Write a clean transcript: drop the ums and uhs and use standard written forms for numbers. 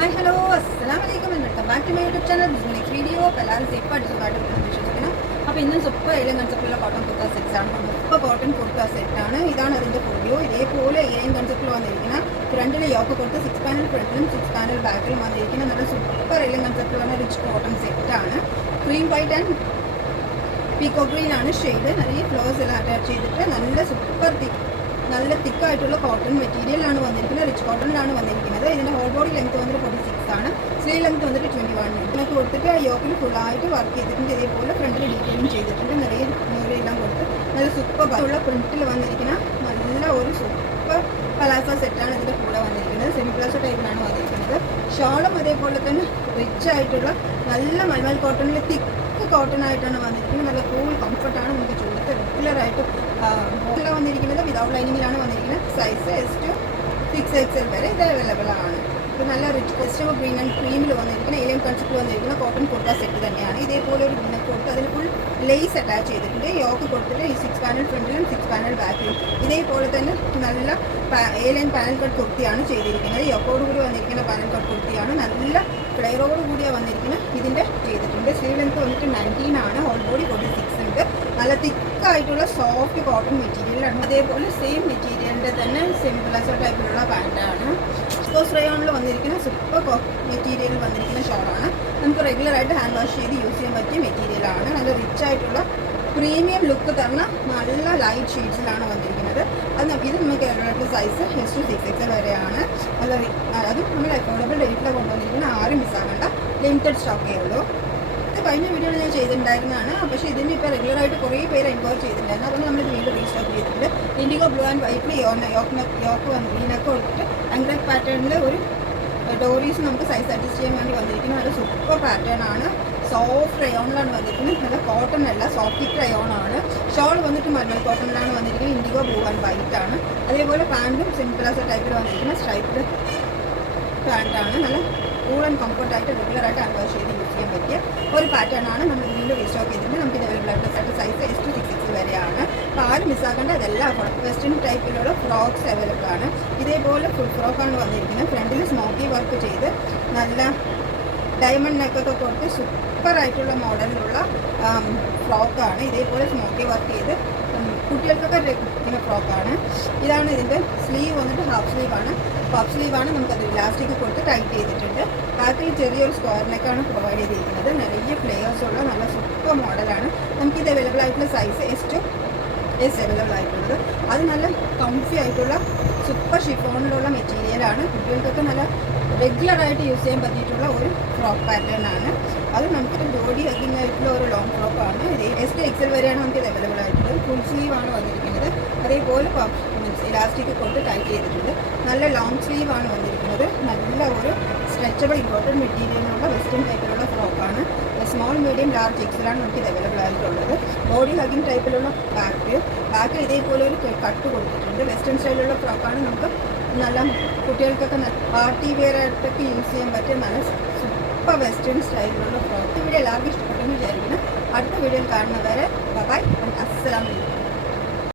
Hi hello അസ്സലാമലൈക്കും welcome back to my YouTube channel. Next video എല്ലാവരും സേഫായിട്ട് സുഖമായിട്ട് വിശ്വസിക്കണം. അപ്പോൾ ഇന്നും സൂപ്പർ ഏലിയൻ കൺസെപ്റ്റുള്ള കോട്ടൺ കുർത്ത സെറ്റ്സ് ആണ്. സൂപ്പർ കോട്ടൺ കുർത്ത സെറ്റാണ്. ഇതാണ് അതിൻ്റെ വീഡിയോ. ഇതേപോലെ ഏലിയൻ കൺസെപ്റ്റിൽ വന്നിരിക്കുന്ന ഫ്രണ്ടിൽ യോക്ക് കൊടുത്ത് 6 പാനൽ ഫ്രണ്ടിലും 6 പാനൽ ബാക്കിലും വന്നിരിക്കുന്ന നല്ല സൂപ്പർ ഏലിയൻ കൺസെപ്റ്റിൽ വന്ന റിച്ച് കോട്ടൺ സെറ്റാണ്. ക്രീം വൈറ്റ് ആൻഡ് പീക്കോ ഗ്രീൻ ആണ് ഷെയ്ഡ്. നിറയെ ഫ്ലവേഴ്സ് എല്ലാം അറ്റാച്ച് ചെയ്തിട്ട് നല്ല തിക്കായിട്ടുള്ള കോട്ടൺ മെറ്റീരിയലാണ് വന്നിരിക്കുന്നത്. റിച്ച് കോട്ടണിലാണ് വന്നിരിക്കുന്നത്. ഇതിൻ്റെ ഹോൾ ബോഡി ലെങ്ത് വന്നിട്ട് 46 ആണ്. സ്ലീവ് ലെങ്ത് വന്നിട്ട് 21. ഇതിനൊക്കെ കൊടുത്തിട്ട് ആ യോക്കിൽ ഫുള്ളായിട്ട് വർക്ക് ചെയ്തിട്ടുണ്ട്. ഇതേപോലെ ഫ്രണ്ടിൽ ഡീറ്റെയിലും ചെയ്തിട്ടുണ്ട്. നിറയെ നൂലെല്ലാം കൊടുത്ത് നല്ല സൂപ്പർ ഉള്ള പ്രിന്റിൽ വന്നിരിക്കുന്ന നല്ല ഒരു സൂപ്പർ പലാസോ സെറ്റാണ് ഇതിൻ്റെ കൂടെ വന്നിരിക്കുന്നത്. സെമി പ്ലാസോ ടൈപ്പിലാണ് വന്നിരിക്കുന്നത്. ഷോളും അതേപോലെ തന്നെ റിച്ച് ആയിട്ടുള്ള നല്ല മൽമൽ കോട്ടണിൽ തിക്ക് കോട്ടൺ ആയിട്ടാണ് വന്നിരിക്കുന്നത്. നല്ല കൂൾ കംഫർട്ടാണ്. നമുക്ക് ചൂടത്ത് റെഗുലറായിട്ട് വന്നിരിക്കുന്നത്. വിതൗട്ട് ലൈനിങ്ങിലാണ് വന്നിരിക്കുന്നത്. സൈസ് S2 6XL വരെ ഇത് അവൈലബിൾ ആണ്. ഇപ്പോൾ നല്ല റിച്ച് കോസ്റ്റ്യൂം ഗ്രീൻ ആൻഡ് ക്രീമിൽ വന്നിരിക്കുന്ന ഏലിയൻ കൺസെപ്റ്റിൽ വന്നിരിക്കുന്ന കോട്ടൺ കുർത്ത സെറ്റ് തന്നെയാണ്. ഇതേപോലെ ഒരു ഗ്രീനൊക്കെ കൊടുത്ത് അതിൽ ഫുൾ ലേസ് അറ്റാച്ച് ചെയ്തിട്ടുണ്ട്. യോക്ക് കൊടുത്തിട്ട് ഈ 6 പാനൽ ഫ്രണ്ടിലും 6 പാനൽ ബാക്കിലും ഇതേപോലെ തന്നെ നല്ല ഏലിയൻ പാനൽ കട്ട് കുർത്തിയാണ് ചെയ്തിരിക്കുന്നത്. യോക്കോട് കൂടി വന്നിരിക്കുന്ന പാനൽ കട്ട് കുർത്തിയാണ്. നല്ല ഫ്ലെയറോട് കൂടിയാണ് വന്നിരിക്കുന്നത്. ഇതിൻ്റെ ചെയ്തിട്ടുണ്ട്. സ്ലീവ് ലെങ്ത് വന്നിട്ട് 19 ആണ്. ഹോൾ ബോഡി 46 ഉണ്ട്. നല്ല തിക്കായിട്ടുള്ള സോഫ്റ്റ് കോട്ടൺ മെറ്റീരിയലാണ്. അതേപോലെ സെയിം മെറ്റീരിയലിൻ്റെ തന്നെ സെമി പ്ലാസോ ടൈപ്പിലുള്ള പാൻറ്റാണ്. സ്പോസ് റയോണിൽ വന്നിരിക്കുന്ന സൂപ്പർ മെറ്റീരിയൽ വന്നിരിക്കുന്ന ഷോളാണ്. നമുക്ക് റെഗുലറായിട്ട് ഹാൻഡ് വാഷ് ചെയ്ത് യൂസ് ചെയ്യാൻ പറ്റിയ മെറ്റീരിയലാണ്. നല്ല റിച്ച് ആയിട്ടുള്ള പ്രീമിയം ലുക്ക് തരുന്ന നല്ല ലൈറ്റ് ഷെയ്ഡ്സിലാണ് വന്നിരിക്കുന്നത്. ഇത് നമുക്ക് അവൈലബിൾ സൈസ് S2 6XL വരെയാണ്. അതും നമ്മൾ അഫോർഡബിൾ റേറ്റിലാണ് കൊണ്ടുവന്നിരിക്കുന്നത്. ആരും മിസ്സാകണ്ട. ലിമിറ്റഡ് സ്റ്റോക്കേ ഉള്ളൂ. ഇത് കഴിഞ്ഞ വീഡിയോയിൽ ഞാൻ ചെയ്തിട്ടുണ്ടായിരുന്നതാണ്. പക്ഷേ ഇതിന് ഇപ്പോൾ റെഗുലറായിട്ട് കുറേ പേര് എൻക്വയർ ചെയ്തിട്ടുണ്ടായിരുന്നു. അപ്പോൾ നമ്മൾ വീണ്ടും റീസ്റ്റോക്ക് ചെയ്തിട്ടുണ്ട്. ഇൻഡിഗോ ബ്ലൂ ആൻഡ് വൈറ്റിൽ യോക്ക് ഗ്രീനൊക്കെ കൊടുത്തിട്ട് ആംഗ്ലക് പാറ്റേണിൽ ഒരു ഡോറീസ് നമുക്ക് സൈസ് അഡ്ജസ്റ്റ് ചെയ്യാൻ വേണ്ടി വന്നിരിക്കുന്ന ഒരു സൂപ്പർ പാറ്റേൺ ആണ്. സോഫ്റ്റ് റയോണിലാണ് വന്നിരിക്കുന്നത്. നല്ല കോട്ടൺ അല്ല, സോഫ്റ്റ് റയോൺ ആണ്. ഷോൾ വന്നിട്ട് മൽമൽ കോട്ടണിലാണ് വന്നിരിക്കുന്നത്. ഇൻഡിഗോ ബ്ലൂ ആൻഡ് വൈറ്റ് ആണ്. അതേപോലെ പാൻറ്റും സിംപിളാസ് ടൈപ്പിൽ വന്നിരിക്കുന്ന സ്ട്രൈപ്ഡ് പാൻറ്റാണ്. നല്ല കൂൾ ആൻഡ് കംഫർട്ടായിട്ട് റെഗുലറായിട്ട് ഹാൻഡ് വാഷ് ചെയ്ത് യൂസ് ചെയ്യാൻ പറ്റിയ ഒരു പാറ്റേൺ ആണ്. നമ്മൾ വീണ്ടും റീസ്റ്റോക്ക് ചെയ്തിട്ടുണ്ട്. നമുക്ക് ഇത് അവൈലബിൾ ആയിട്ടുള്ള സൈസ് S2 6XL വരെയാണ്. അപ്പോൾ ആരും മിസ്സാക്കേണ്ട അതെല്ലാം വെസ്റ്റേൺ ടൈപ്പിലുള്ള ഫ്രോക്സ് അവൈലബിൾ ആണ്. ഇതേപോലെ ഫുൾ ഫ്രോക്കാണ് വന്നിരിക്കുന്നത്. ഫ്രണ്ടിൽ സ്മോക്കി വർക്ക് ചെയ്ത് നല്ല ഡയമണ്ട് നെക്കൊക്കെ കൊടുത്ത് സൂപ്പറായിട്ടുള്ള മോഡലിലുള്ള ഫ്രോക്കാണ്. ഇതേപോലെ സ്മോക്കി വർക്ക് ചെയ്ത് കുട്ടികൾക്കൊക്കെ ഇരിക്കുന്ന ഫ്രോക്കാണ്. ഇതാണ് ഇതിൻ്റെ സ്ലീവ് വന്നിട്ട് ഹാഫ് സ്ലീവാണ്. നമുക്കത് ഇലാസ്റ്റിക് കൊടുത്ത് ടൈറ്റ് ചെയ്തിട്ടുണ്ട്. ബാക്കിൽ ചെറിയൊരു സ്ക്വയർ നെക്കാണ് പ്രൊവൈഡ് ചെയ്തിരിക്കുന്നത്. നിറയെ ഫ്ലെയേഴ്സ് ഉള്ള നല്ല സൂപ്പർ മോഡലാണ്. നമുക്കിത് അവൈലബിൾ ആയിട്ടുള്ള സൈസ് S2 അവൈലബിൾ ആയിട്ടുള്ളത്. അത് നല്ല കംഫി ആയിട്ടുള്ള സൂപ്പർ ഷിഫോണിലുള്ള മെറ്റീരിയലാണ്. കുട്ടികൾക്കൊക്കെ നല്ല റെഗുലറായിട്ട് യൂസ് ചെയ്യാൻ പറ്റിയിട്ടുള്ള ഒരു ഫ്രോക്ക് പാറ്റേൺ ആണ്. അത് നമുക്ക് ബോഡി ഹഗ്ഗിങ് ആയിട്ടുള്ള ഒരു ലോങ് ഫ്രോക്കാണ്. ഇത് S2 XL വരെയാണ് നമുക്ക് ഇത് അവൈലബിൾ ആയിട്ടുള്ളത്. ഫുൾ സ്ലീവാണ് വന്നിരിക്കുന്നത്. അതേപോലെ ഇലാസ്റ്റിക് കൊണ്ട് ടൈറ്റ് ചെയ്തിട്ടുണ്ട്. നല്ല ലോങ് സ്ലീവാണ് വന്നിരിക്കുന്നത്. നല്ല ഒരു സ്ട്രെച്ചബിൾ ഇമ്പോർട്ടൻറ്റ് മെറ്റീരിയലിനുള്ള വെസ്റ്റേൺ ടൈപ്പിലുള്ള ഫ്രോക്കാണ്. സ്മോൾ മീഡിയം ലാർജ് എക്സലാണ് നമുക്ക് ഇത് അവൈലബിൾ ആയിട്ടുള്ളത്. ബോഡി ഹഗ്ഗിങ് ടൈപ്പിലുള്ള ബാക്ക് ഇതേപോലെ ഒരു കട്ട് കൊടുത്തിട്ടുണ്ട്. വെസ്റ്റേൺ സ്റ്റൈലിലുള്ള ഫ്രോക്കാണ്. നമുക്ക് നല്ല കുട്ടികൾക്കൊക്കെ പാർട്ടി വെയർ ആയിട്ടൊക്കെ യൂസ് ചെയ്യാൻ പറ്റിയ നല്ല സൂപ്പർ വെസ്റ്റേൺ സ്റ്റൈലിലുള്ള ഫ്രോക്ക്. വീഡിയോ എല്ലാവർക്കും ഇഷ്ടപ്പെട്ടെന്ന് വിചാരിക്കുന്നു. അടുത്ത വീഡിയോയിൽ കാണുന്നവരെ ബൈ. അസ്സലാമു അലൈക്കും.